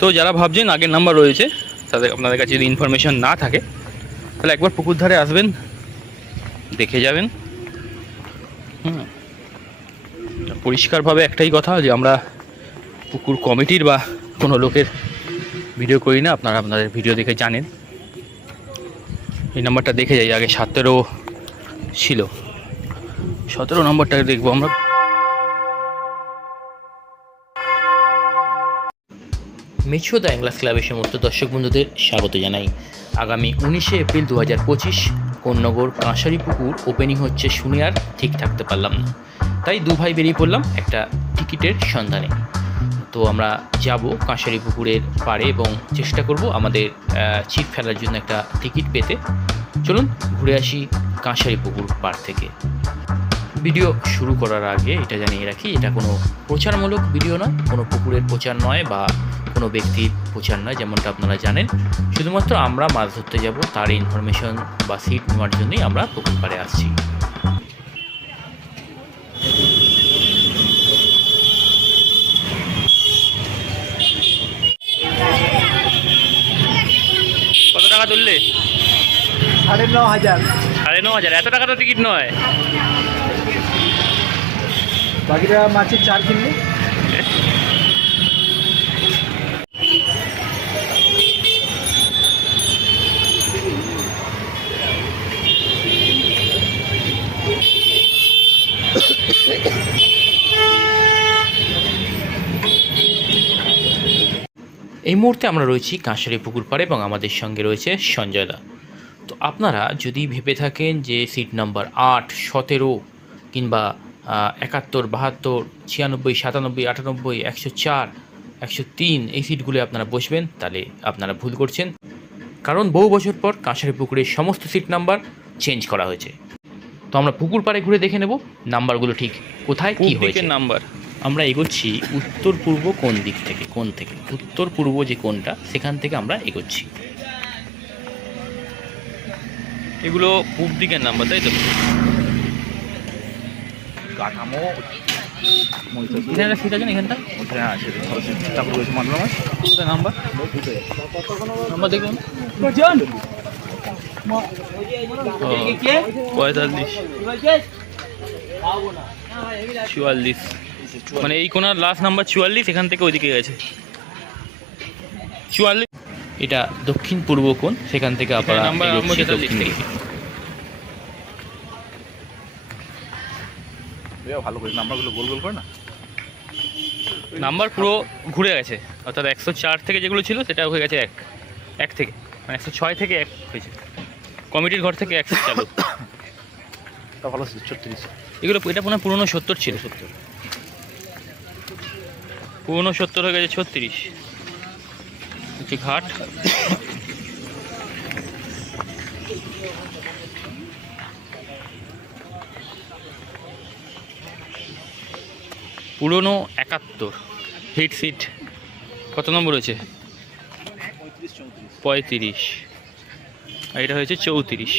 তো যারা ভাবছেন আগের নাম্বার রয়েছে, তাদের আপনাদের কাছে যদি ইনফরমেশন না থাকে তাহলে একবার পুকুর ধারে আসবেন, দেখে যাবেন। পরিষ্কারভাবে একটাই কথা যে আমরা পুকুর কমিটির বা কোনো লোকের ভিডিও করি না, আপনারা আপনাদের ভিডিও দেখে জানেন। এই নাম্বারটা দেখে যাই, আগে 17 ছিল, 17 নম্বরটাকে দেখবো আমরা। মিছো দ্য অ্যাংলার্স ক্লাবের সমস্ত দর্শক বন্ধুদের স্বাগত জানাই। আগামী 19শে এপ্রিল 2025 কোন্নগর কাঁসারি পুকুর ওপেনিং হচ্ছে শুনে আর ঠিক থাকতে পারলাম না, তাই দু ভাই বেরিয়ে পড়লাম একটা টিকিটের সন্ধানে। তো আমরা যাব কাঁসারি পুকুরের পাড়ে এবং চেষ্টা করব আমাদের ছিপ ফেলার জন্য একটা টিকিট পেতে। চলুন ঘুরে আসি কাঁসারি পুকুর পাড় থেকে। ভিডিও শুরু করার আগে এটা জানিয়ে রাখি, এটা কোনো প্রচারমূলক ভিডিও নয়, কোনো পুকুরের প্রচার নয় বা কোনো ব্যক্তির প্রচার নয়, যেমনটা আপনারা জানেন। শুধুমাত্র আমরা মাছ ধরতে যাব তার ইনফরমেশন বা সিট নেওয়ার জন্যই আমরা পুকুর পাড়ে আসছি। কত টাকা তুললে? 9,500। 9,500? এত টাকা তো টিকিট নয়। বাকিটা মাছের চার কিনলে। এই মুহূর্তে আমরা রয়েছি কাঁসারি পুকুর পাড়ে এবং আমাদের সঙ্গে রয়েছে সঞ্জয় দা। তো আপনারা যদি ভেবে থাকেন যে সিট নাম্বার 8, 17 কিংবা 71, 72, 96, 97, 98, 104, 103 এই সিটগুলো আপনারা বসবেন, তাহলে আপনারা ভুল করছেন। কারণ বহু বছর পর কাঁসারি পুকুরের সমস্ত সিট নাম্বার চেঞ্জ করা হয়েছে। তো আমরা পুকুর পাড়ে ঘুরে দেখে নেব নাম্বারগুলো ঠিক কোথায় কী হয়েছে। নাম্বার আমরা এগোচ্ছি উত্তর পূর্ব কোণ দিক থেকে, উত্তর পূর্ব যে কোণটা সেখান থেকে আমরা এগোচ্ছি। এগুলো পূর্ব দিকের নাম্বার, তাই তো? কাঠামো এখানে সিট আছে না এখানটা? হ্যাঁ, তারপর রয়েছে মানলাম নাম্বার নাম্বার দেখুন। 45, 44, মানে এই কোনার লাস্ট নাম্বার 44, এখান থেকে ওইদিকে গেছে 44। এটা দক্ষিণ পূর্ব কোণ, সেখান থেকে আপনারা দক্ষিণ দিকে। ভালো করে নাম্বারগুলো গোল গোল করে না, নাম্বার পুরো ঘুরে গেছে, অর্থাৎ 104 থেকে যেগুলো ছিল সেটা হয়ে গেছে 1 থেকে, মানে 106 থেকে 1 হয়েছে। কমিটির ঘর থেকে 1 চালু। তা ভালো 36। এগুলো এটা পুরনো 70 ছিল, 70 পুরনো 70 হয়ে গেছে 36। হচ্ছে ঘাট। পুরনো 71 হিট সিট কত নম্বর হয়েছে? 35। আর এটা হয়েছে 34।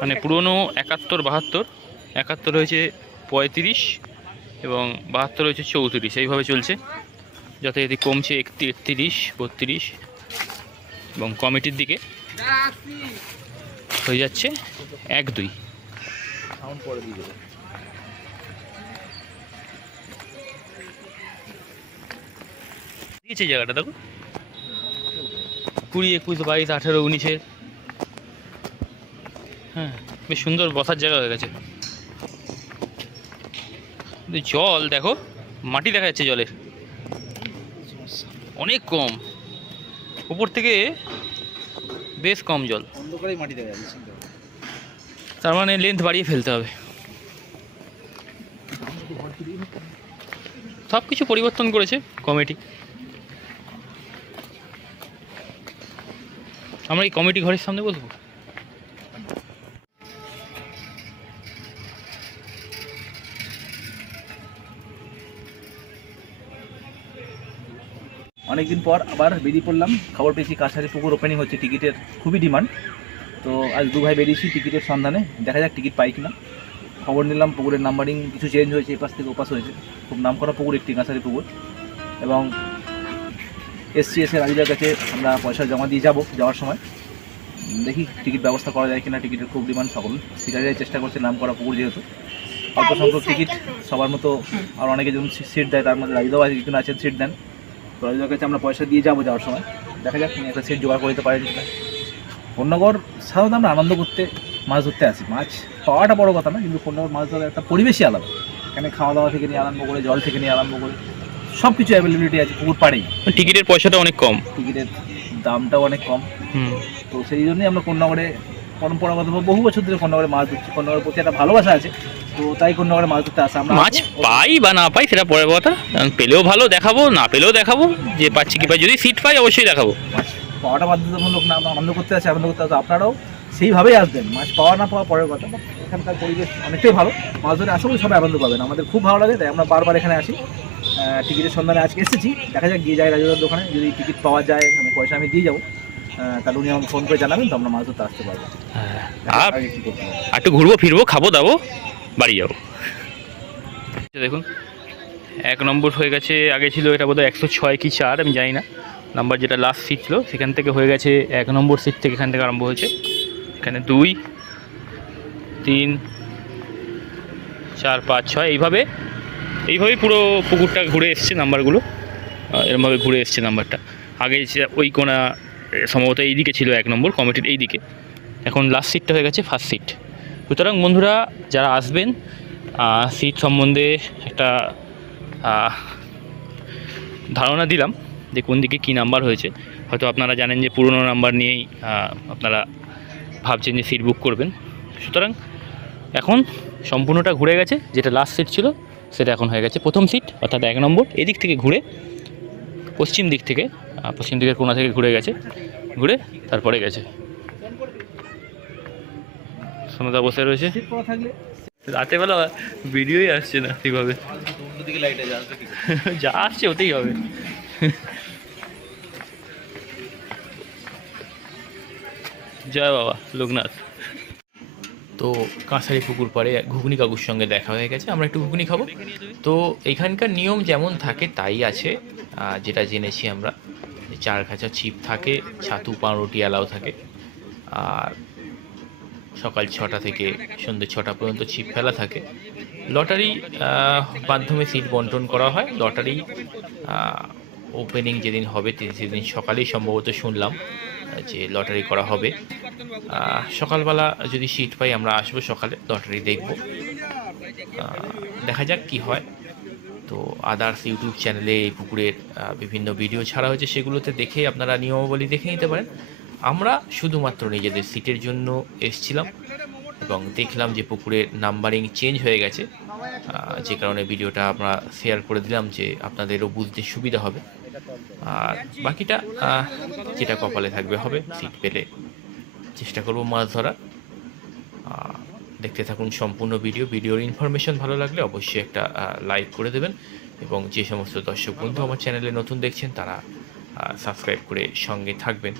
মানে পুরনো 71, 72, 71 হয়েছে 35 এবং 72 হয়েছে 34, এইভাবে চলছে। যথাযথ কমছে 31, 32 এবং কমিটির দিকে হয়ে যাচ্ছে 1, 2। দিয়েছে জায়গাটা দেখো, 20, 21, 22, 18, 19। হ্যাঁ, বেশ সুন্দর বসার জায়গা হয়ে গেছে। জল দেখো, মাটি দেখা যাচ্ছে, জলের অনেক কম, উপর থেকে বেশ কম জল, অন্ধকারেই মাটি দেখা যাচ্ছে। তার মানে লেন্থ বাড়িয়ে ফেলতে হবে। সব কিছু পরিবর্তন করেছে কমিটি। আমরা এই কমিটি ঘরের সামনে বসবো। অনেকদিন পর আবার বেরিয়ে পড়লাম, খবর পেয়েছি কাছারি পুকুর ওপেনিং হচ্ছে, টিকিটের খুবই ডিমান্ড। তো আজ দু ভাই বেরিয়েছি টিকিটের সন্ধানে, দেখা যাক টিকিট পাই কিনা। খবর নিলাম পুকুরের নাম্বারিং কিছু চেঞ্জ হয়েছে, এপাশ থেকে ওপাশ হয়েছে। খুব নাম করা পুকুর একটি, কাঁসারি পুকুর। এবং এসে রাজুদার কাছে আমরা পয়সা জমা দিয়ে যাওয়ার সময় দেখি টিকিট ব্যবস্থা করা যায় কিনা। টিকিটের খুব ডিমান্ড, সকল সিটারের চেষ্টা করছে, নাম করা পুকুর যেহেতু। অল্প সংখ্যক টিকিট সবার মতো, আর অনেকে যেমন সিট দেয়, তার মধ্যে রাজুদাও আছে, কিছু আছেন সিট দেন। তো রাজুদার কাছে আমরা পয়সা দিয়ে যাওয়ার সময় দেখা যাক তিনি একটা সিট জোগাড় করে দিতে পারেন কিনা। কোন্নগর সাধারণত আমরা আনন্দ করতে মাছ ধরতে আসি, মাছ পাওয়াটা বড় কথা না, কিন্তু কোন্নগর মাছ ধরার একটা পরিবেশই আলাদা। এখানে খাওয়া দাওয়া থেকে নিয়ে আরম্ভ করে, জল থেকে নিয়ে আরম্ভ করে সব কিছু অ্যাভেলেবিলিটি আছে পুকুর পাড়েই। টিকিটের পয়সাটা অনেক কম, টিকিটের দামটাও অনেক কম। তো সেই জন্যই আমরা কোন্নগরে পরম্পরাগতভাবে বহু বছর ধরে কোন্নগরে মাছ ধরছি। কোন্নগরের প্রতি একটা ভালোবাসা আছে, তো তাই কোন্নগরে মাছ ধরতে আসা। আমরা মাছ পাই বা না পাই সেটা পরের কথা, পেলেও ভালো দেখাবো, না পেলেও দেখাবো, যে পাচ্ছি কি পাই, যদি সিট পাই অবশ্যই দেখাবো। মাছ পাওয়াটা বাধ্যতামূলক না, আমরা আনন্দ করতে আসি, আপনারাও সেইভাবেই আসবেন। মাছ পাওয়া না পাওয়া পরের কথা, এখানকার পরিবেশ অনেকটাই ভালো, মাছ ধরে আশা করি সবাই আনন্দ পাবেন। আমাদের খুব ভালো লাগে, তাই আমরা বারবার এখানে আসি। টিকিটের সন্ধানে আজকে এসেছি, দেখা যাক গিয়ে যায় রাজুদার দোকানে, যদি টিকিট পাওয়া যায় পয়সা আমি দিয়ে যাবো, তাহলে উনি আমাকে ফোন করে জানাবেন, তো আমরা মাছ ধরতে আসতে পারবো। আর একটু ঘুরবো ফিরবো, খাবো দাবো, বাড়ি যাবো। দেখুন 1 নম্বর হয়ে গেছে, আগে ছিল এটা বোধহয় 106 কি 4 আমি জানি না নাম্বার, যেটা লাস্ট সিট ছিল সেখান থেকে হয়ে গেছে 1 নম্বর সিট থেকে, এখান থেকে আরম্ভ হয়েছে। এখানে 2, 3, 4, 5, 6 এইভাবেই পুরো পুকুরটা ঘুরে এসছে নাম্বারগুলো, এরমভাবে ঘুরে এসছে নাম্বারটা। আগে ওই কোনা সম্ভবত এই দিকে ছিল 1 নম্বর কমিটির এই দিকে, এখন লাস্ট সিটটা হয়ে গেছে ফার্স্ট সিট। সুতরাং বন্ধুরা যারা আসবেন, সিট সম্বন্ধে একটা ধারণা দিলাম যে কোন দিকে কী নাম্বার হয়েছে। হয়তো আপনারা জানেন যে পুরনো নাম্বার নিয়েই আপনারা ভাবছেন যে সিট বুক করবেন। সুতরাং এখন সম্পূর্ণটা ঘুরে গেছে, যেটা লাস্ট সিট ছিল সেটা এখন হয়ে গেছে প্রথম সিট, অর্থাৎ 1 নম্বর। এদিক থেকে ঘুরে পশ্চিম দিকের কোণা থেকে ঘুরে গেছে, ঘুরে তারপরে গেছে। সোনাদা বসে রয়েছে, রাতে বেলা ভিডিওই আসছে না ঠিকভাবে, যা আসছে ওতেই হবে। জয় বাবা লোকনাথ। তো কাঁসারি পুকুর পাড়ে ঘুগনি কাকুর সঙ্গে দেখা হয়ে গেছে, আমরা একটু ঘুগনি খাবো। তো এখানকার নিয়ম যেমন থাকে তাই আছে, যেটা জেনেছি আমরা, 4 খাঁচা ছিপ থাকে, ছাতু পাউরুটি অ্যালাউ থাকে, আর সকাল 6টা থেকে সন্ধ্যে 6টা পর্যন্ত ছিপ ফেলা থাকে। লটারি মাধ্যমে সিট বন্টন করা হয়। লটারি ওপেনিং যেদিন হবে সেদিন সকালেই সম্ভবত শুনলাম যে লটারি করা হবে। সকালবেলা যদি সিট পাই আমরা আসবো সকালে, লটারি দেখব, দেখা যাক কি হয়। তো আদার্স ইউটিউব চ্যানেলে এই পুকুরের বিভিন্ন ভিডিও ছাড়া হয়েছে, সেগুলোতে দেখে আপনারা নিয়মাবলী দেখে নিতে পারেন। আমরা শুধুমাত্র নিজেদের সিটের জন্য এসেছিলাম এবং দেখলাম যে পুকুরের নাম্বারিং চেঞ্জ হয়ে গেছে, যে কারণে ভিডিওটা আমরা শেয়ার করে দিলাম যে আপনাদেরও বুঝতে সুবিধা হবে। আর বাকিটা যেটা কপালে থাকবে হবে, সিট পেলে চেষ্টা করব মাছ ধরা। দেখতে থাকুন সম্পূর্ণ ভিডিওর ইনফরমেশন ভালো লাগলে অবশ্যই একটা লাইক করে দেবেন, এবং যে সমস্ত দর্শক বন্ধু আমার চ্যানেলে নতুন দেখছেন তারা সাবস্ক্রাইব করে সঙ্গে থাকবেন।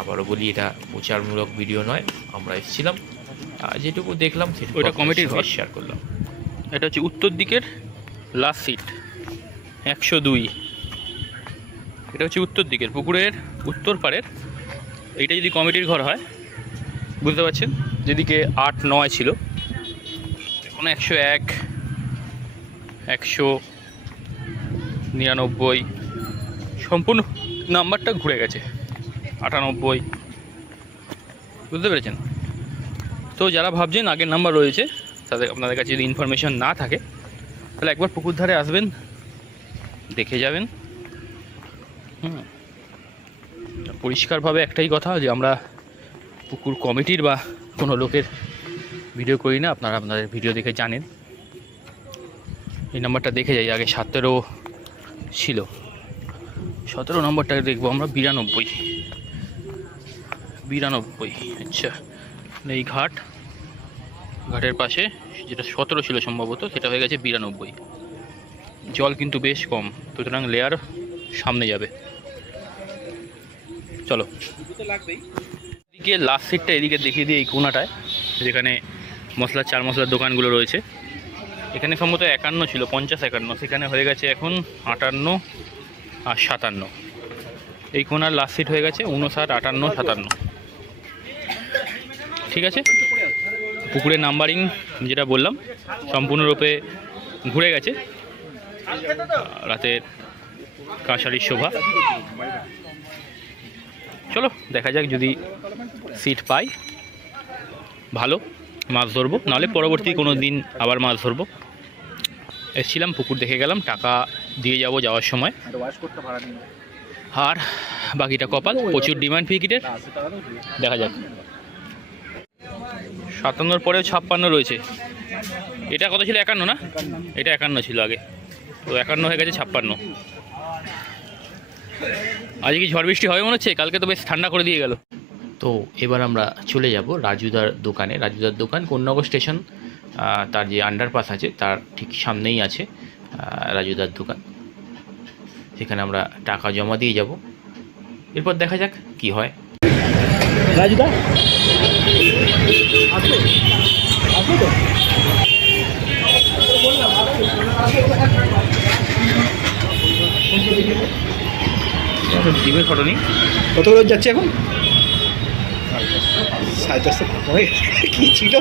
আবারও বলি, এটা প্রচারমূলক ভিডিও নয়, আমরা এসেছিলাম, যেটুকু দেখলাম সেটুকু কমিটির ঘর শেয়ার করলাম। এটা হচ্ছে উত্তর দিকের লাস্ট সিট 102, এটা হচ্ছে উত্তর দিকের পুকুরের উত্তর পাড়ের। এইটা যদি কমিটির ঘর হয় বুঝতে পারছেন, যেদিকে 8, 9 ছিল, এখন 101, 199 সম্পূর্ণ নাম্বারটা ঘুরে গেছে, 98, বুঝতে পেরেছেন? তো যারা ভাবছেন আগের নাম্বার রয়েছে, তাদের আপনাদের কাছে যদি ইনফরমেশন না থাকে তাহলে একবার পুকুর ধারে আসবেন, দেখে যাবেন। পরিষ্কারভাবে একটাই কথা যে আমরা পুকুর কমিটির বা কোনো লোকের ভিডিও করি না, আপনারা আপনাদের ভিডিও দেখে জানেন। এই নাম্বারটা দেখে যাই, আগে 17 ছিল, 17 নম্বরটাকে দেখবো আমরা 92। আচ্ছা, এই ঘাটের পাশে যেটা 17 ছিল সম্ভবত, সেটা হয়ে গেছে 92। জল কিন্তু বেশ কম, সুতরাং লেয়ার সামনে যাবে। চলো এদিকে লাস্ট সিটটা এদিকে দেখিয়ে দিই, এই কোনাটায় যেখানে মশলার চার মশলার দোকানগুলো রয়েছে। এখানে সম্ভবত 51 ছিল, 50-51, সেখানে হয়ে গেছে এখন 58 আর 57। এই কোনার লাস্ট সিট হয়ে গেছে 59, 58, 57। ঠিক আছে, পুকুরের নাম্বারিং যেটা বললাম সম্পূর্ণরূপে ঘুরে গেছে। রাতের কাঁসারির শোভা। চলো দেখা যাক, যদি সিট পাই ভালো মাছ ধরবো, নাহলে পরবর্তী কোনো দিন আবার মাছ ধরবো। এসেছিলাম, পুকুর দেখে গেলাম, টাকা দিয়ে যাব যাওয়ার সময়, আর বাকিটা কপাল। প্রচুর ডিমান্ড টিকিটের, দেখা যাক। 57 পরেও 56 রয়েছে। এটা কত ছিল? 51 না? এটা 51 ছিল আগে, তো 51 হয়ে গেছে 56। আজকে কি ঝড় বৃষ্টি হবে মনে হচ্ছে? কালকে তো বেশ ঠান্ডা করে দিয়ে গেল। তো এবার আমরা চলে যাব রাজুদার দোকানে। রাজুদার দোকান কোন্নগর স্টেশন, তার যে আন্ডারপাস আছে তার ঠিক সামনেই আছে রাজুদার দোকান। সেখানে আমরা টাকা জমা দিয়ে যাব, এরপর দেখা যাক কি হয়। রাজুদা ডিমের ফটো নেই। কত রোজ যাচ্ছে এখন? 450 কি ছিল,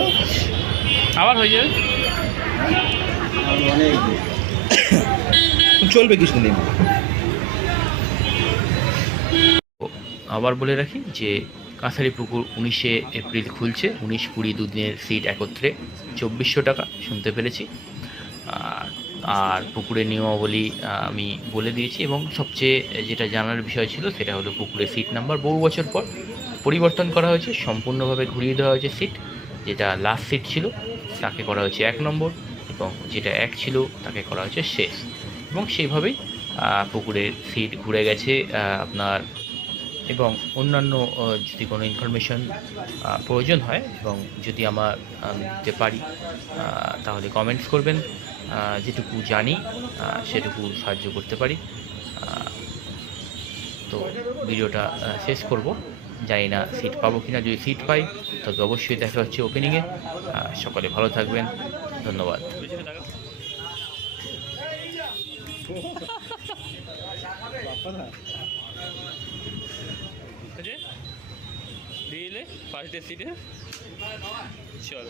আবার হয়ে যাবে, মানে চলবে কিছুদিন। আবার বলে রাখি যে কাঁসারি পুকুর 19শে এপ্রিল খুলছে। 19-20 দুদিনের সিট একত্রে 2400 টাকা, শুনতে পেরেছি। আর পুকুরের নিয়মাবলী আমি বলে দিয়েছি, এবং সবচেয়ে যেটা জানার বিষয় ছিল সেটা হলো পুকুরের সিট নাম্বার বহু বছর পর পরিবর্তন করা হয়েছে, সম্পূর্ণভাবে ঘুরিয়ে দেওয়া হয়েছে সিট। যেটা লাস্ট সিট ছিল তাকে করা হয়েছে 1 নম্বর, এবং যেটা 1 ছিল তাকে করা হয়েছে শেষ। এবং সেইভাবেই পুকুরের সিট ঘুরে গেছে আপনার। এবং অন্যান্য যদি কোনো ইনফরমেশন প্রয়োজন হয় এবং যদি আমি দিতে পারি তাহলে কমেন্টস করবেন। যেটুকু জানি সেটুকু সাহায্য করতে পারি। তো ভিডিওটা শেষ করব, জানি না সিট পাবো কিনা। যদি সিট পাই তবে অবশ্যই দেখা হচ্ছে ওপেনিংয়ে। সকলে ভালো থাকবেন, ধন্যবাদ। দিলে ফার্স্ট ডে সিটে চল।